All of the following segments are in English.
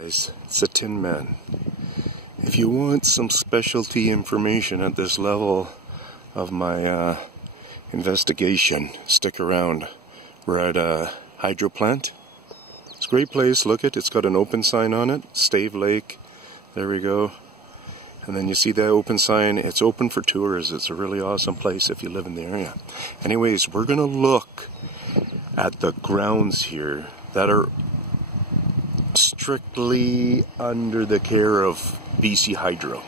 Guys, it's a Tinman. If you want some specialty information at this level of my investigation, stick around. We're at a hydro plant. It's a great place. Look it. It's got an open sign on it. Stave Lake. There we go. And then you see that open sign. It's open for tours. It's a really awesome place if you live in the area. Anyways, we're going to look at the grounds here that are strictly under the care of BC Hydro.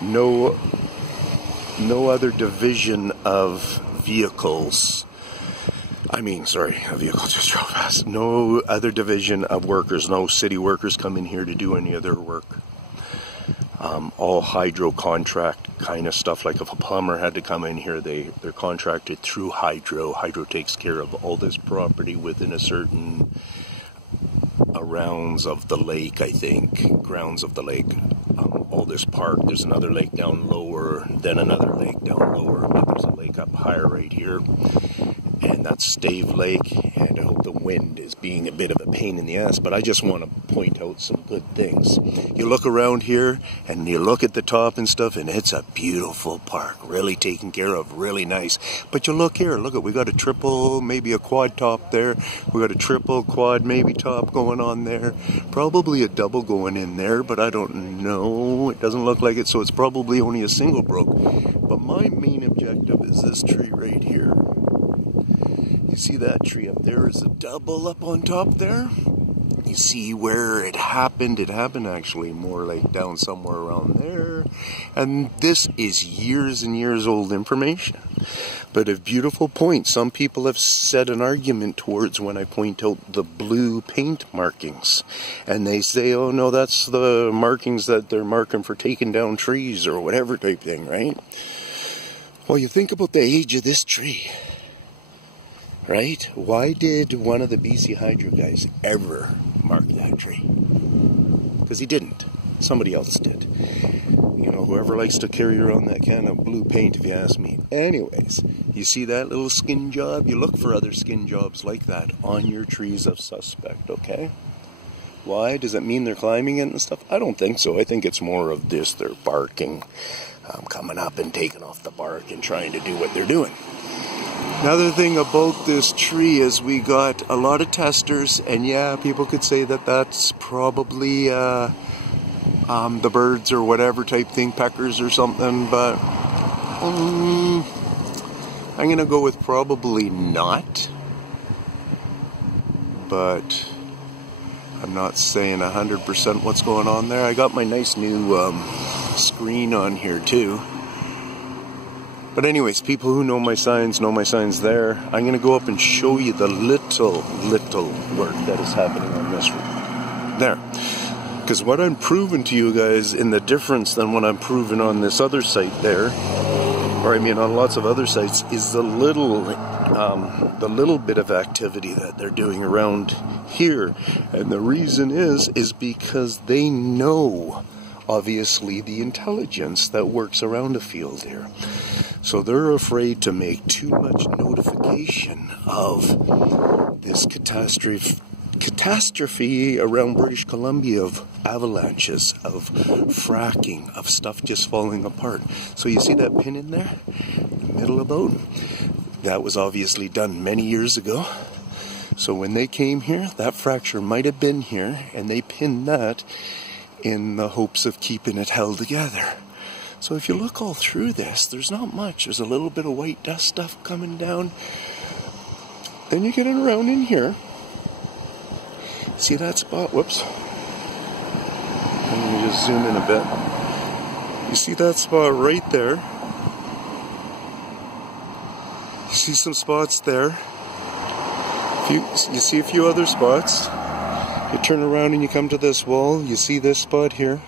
No other division of vehicles. A vehicle just drove past. No other division of workers. No city workers come in here to do any other work. All hydro contract kind of stuff. Like if a plumber had to come in here, they're contracted through Hydro. Hydro takes care of all this property within a certain rounds of the lake, I think. Grounds of the lake. All this park. There's another lake down lower, then another lake down lower, but there's a lake up higher right here. And that's Stave Lake, and I hope the wind is being a bit of a pain in the ass, but I just want to point out some good things. You look around here, and you look at the top and stuff, and it's a beautiful park, really taken care of, really nice. But you look here, look at, we got a triple, maybe a quad top there, we got a triple, quad, maybe top going on there, probably a double going in there, but I don't know, it doesn't look like it, so it's probably only a single broke. But my main objective is this tree right here. You see that tree up there is a double up on top there? You see where it happened? It happened actually more like down somewhere around there. And this is years and years old information. But a beautiful point. Some people have said an argument towards when I point out the blue paint markings. And they say, oh no, that's the markings that they're marking for taking down trees or whatever type thing, right? Well, you think about the age of this tree. Right? Why did one of the BC Hydro guys ever mark that tree? Because he didn't. Somebody else did. You know, whoever likes to carry around that can of blue paint, if you ask me. Anyways, you see that little skin job? You look for other skin jobs like that on your trees of suspect, okay? Why? Does it mean they're climbing it and stuff? I don't think so. I think it's more of this. They're barking, coming up and taking off the bark and trying to do what they're doing. Another thing about this tree is we got a lot of testers, and yeah, people could say that that's probably the birds or whatever type thing, peckers or something, but I'm going to go with probably not, but I'm not saying 100% what's going on there. I got my nice new screen on here too. But anyways, people who know my signs there. I'm going to go up and show you the little work that is happening on this one. There. Because what I'm proving to you guys in the difference than what I'm proving on this other site there, or I mean on lots of other sites, is the little bit of activity that they're doing around here. And the reason is because they know, obviously, the intelligence that works around a field here. So they're afraid to make too much notification of this catastrophe around British Columbia of avalanches, of fracking, of stuff just falling apart. So you see that pin in there? The middle about? That was obviously done many years ago. So when they came here, that fracture might have been here, and they pinned that in the hopes of keeping it held together. So if you look all through this, there's not much. There's a little bit of white dust stuff coming down. Then you get it around in here. See that spot? Whoops. Let me just zoom in a bit. You see that spot right there? You see some spots there. You see a few other spots. You turn around and you come to this wall. You see this spot here.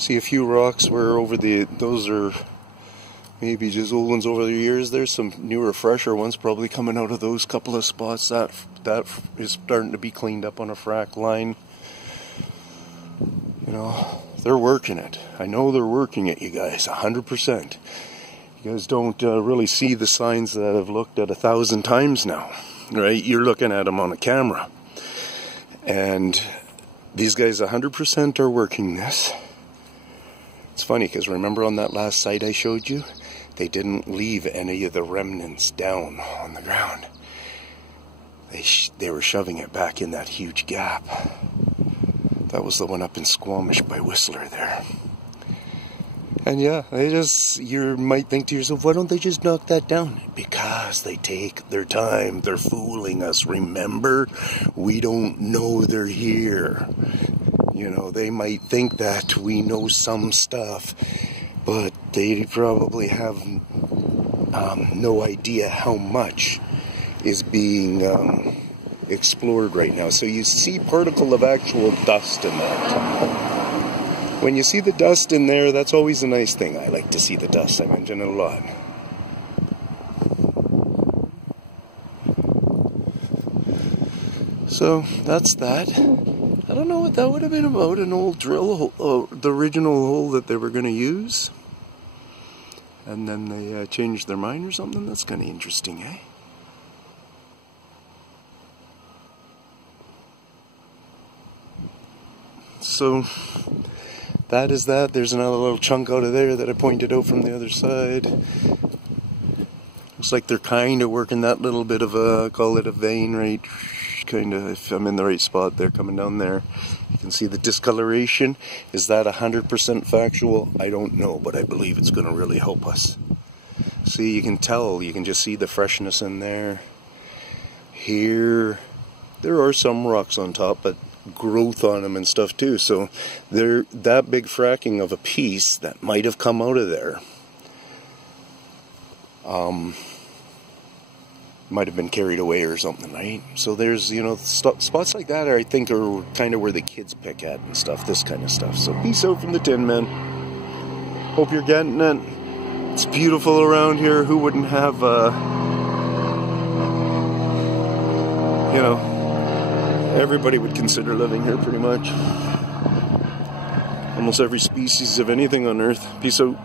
See a few rocks where those are maybe just old ones over the years. There's some newer, fresher ones probably coming out of those couple of spots. That is starting to be cleaned up on a frac line. You know, they're working it. I know they're working it, you guys, 100%. You guys don't really see the signs that I've looked at 1,000 times now, right? You're looking at them on a camera. And these guys 100% are working this. It's funny because remember on that last site I showed you, they didn't leave any of the remnants down on the ground. They were shoving it back in that huge gap. That was the one up in Squamish by Whistler there. And yeah, you might think to yourself, why don't they just knock that down? Because they take their time. They're fooling us. Remember, we don't know they're here. You know, they might think that we know some stuff, but they probably have no idea how much is being explored right now. So you see particle of actual dust in that. When you see the dust in there, that's always a nice thing. I like to see the dust. I mention it a lot. So that's that. I don't know what that would have been about. An old drill hole, the original hole that they were going to use. And then they changed their mind or something. That's kind of interesting, eh? So that is that. There's another little chunk out of there that I pointed out from the other side. Looks like they're kind of working that little bit of a, call it a vein, right? Kind of, if I'm in the right spot there, coming down there. You can see the discoloration. Is that 100% factual? I don't know, but I believe it's going to really help us. See, you can tell, you can just see the freshness in there. Here, there are some rocks on top, but growth on them and stuff too. So there, that big fracking of a piece that might have come out of there might have been carried away or something, right? So there's, you know, spots like that I think are kind of where the kids pick at and stuff, this kind of stuff. So peace out from the Tinman. Hope you're getting it. It's beautiful around here. Who wouldn't have you know, everybody would consider living here pretty much. Almost every species of anything on Earth. Peace out.